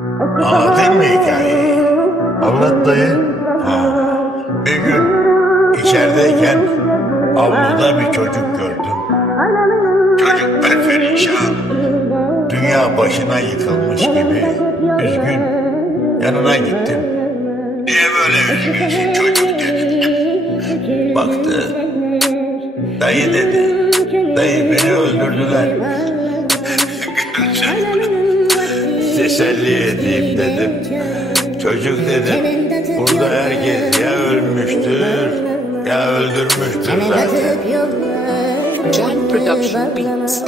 Anlatayım mı hikayeyi? Anlat dayı. Bir gün içerideyken avluda bir çocuk gördüm. Çocuk perperişan, dünya başına yıkılmış gibi üzgün. Yanına gittim. Niye böyle üzgünsün çocuk dedim. Baktı. Dayı dedi. Dayı beni öldürdüler. Teselli edeyim dedim. Çocuk dedim. Burada herkes ya ölmüştür ya öldürmüştür zaten. Joint Production Beats.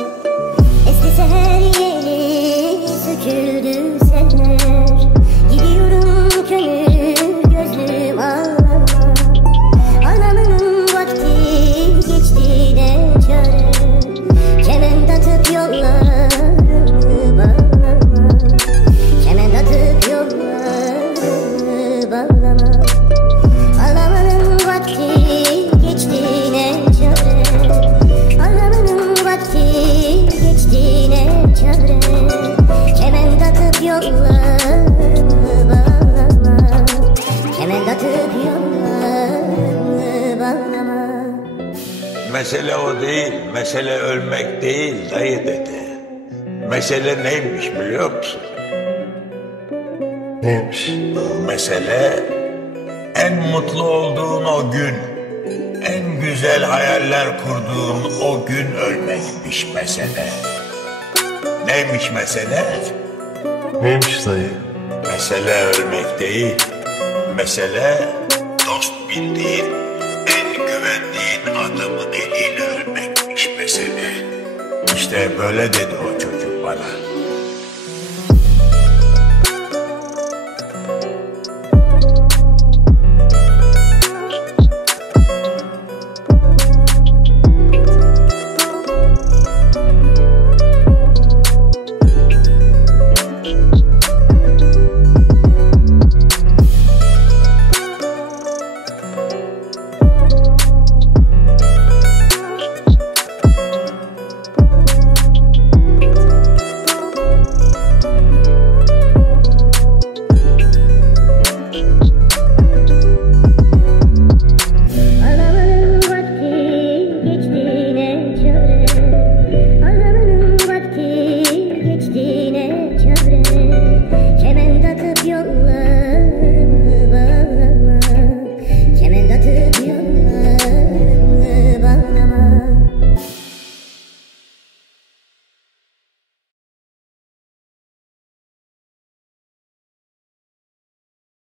Eskisi her yeri söküldü senler. Gidiyorum kömür gözlüm ağlama. Anamın vakti geçti de çare. Kement atıp yollarını bağlama. Kement atıp yollarını bağlama. Ağlamanın vakti geçti ne çare. Ağlamanın vakti geçti ne çare. Kement atıp yollarını bağlama. Kement atıp yollarını bağlama. Mesele o değil, mesele ölmek değil dayı dedi. Mesele neymiş biliyor musun? Neymiş? Mesele en mutlu olduğun o gün, en güzel hayaller kurduğun o gün ölmekmiş mesele. Neymiş mesele? Neymiş dayı? Mesele ölmek değil, mesele dost bildiğin, en güvendiğin adamın eliyle ölmekmiş mesele. İşte böyle dedi o çocuk bana.